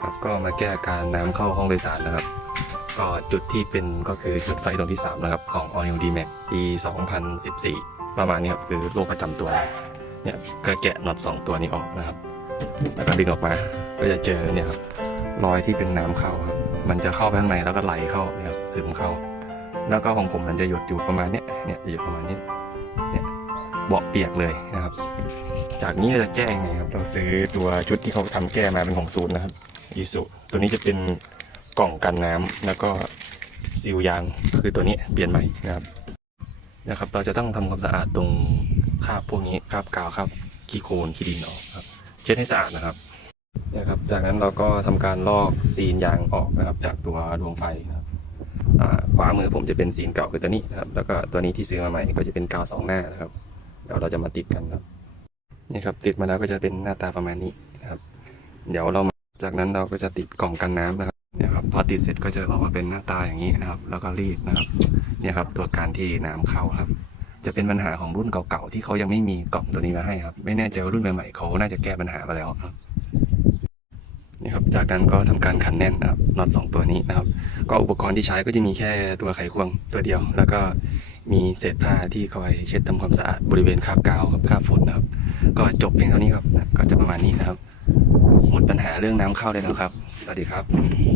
ครับก็มาแก้การน้ำเข้าห้องโดยสารนะครับ ก็จุดที่เป็นก็คือจุดไฟดวงที่3นะครับของ All New D-Max ปี 2014 ประมาณนี้ครับคือโรคประจำตัวเนี่ยก็แกะน็อต2ตัวนี้ออกนะครับ แล้วก็ดึงออกมาก็จะเจอเนี่ยครับรอยที่เป็นน้ำเข้าครับมันจะเข้าไปข้างในแล้วก็ไหลเข้าเนี่ยครับซึมเข้า แล้วก็ของผมมันจะหยดอยู่ประมาณเนี้ยเนี่ยหยดประมาณนี้เนี่ยเบาะเปียกเลยนะครับ จากนี้จะแจ้งไงครับเราซื้อตัวชุดที่เขาทำแก้มาเป็นของศูนย์นะครับ อีสุตัวนี้จะเป็นกล่องกันน้ำแล้วก็ซีลยางคือตัวนี้เปลี่ยนใหม่นะครับนะครับ เราจะต้องทำความสะอาดตรงคราบพวกนี้คราบกาวครับขี้โคลนขี้ดินออกครับ เช็ดให้สะอาดนะครับนี่ยครับ จากนั้นเราก็ทำการลอกซีนยางออกนะครับ จากตัวดวงไฟนะครับขวามือผมจะเป็นซีนเก่าคือตัวนี้นะครับ แล้วก็ตัวนี้ที่ซื้อมาใหม่ก็จะเป็นกาวสองหน้านะครับเดี๋ยวเราจะมาติดกันครับนี่ครับติดมาแล้วก็จะเป็นหน้าตาประมาณนี้นะครับ เดี๋ยวเรา จากนั้นเราก็จะติดกล่องกันน้ำนะครับเนี่ยครับพอติดเสร็จก็จะออกมาเป็นหน้าตาอย่างนี้นะครับ แล้วก็รีดนะครับเนี่ยครับตัวการที่น้ำเข้าครับ จะเป็นปัญหาของรุ่นเก่าๆที่เขายังไม่มีกล่องตัวนี้มาให้ครับ ไม่แน่ใจว่ารุ่นใหม่ๆเขาน่าจะแก้ปัญหามาแล้วครับนี่ครับจากนั้นก็ทำการขันแน่นนะครับน็อตสองตัวนี้นะครับ ก็อุปกรณ์ที่ใช้ก็จะมีแค่ตัวไขควงตัวเดียว แล้วก็มีเศษผ้าที่คอยเช็ดทำความสะอาดบริเวณคราบกาวกับคราบฝุ่นนะครับ ก็จบเพียงเท่านี้ครับก็จะประมาณนี้นะครับ เรื่องน้ำเข้าได้แล้วครับ สวัสดีครับ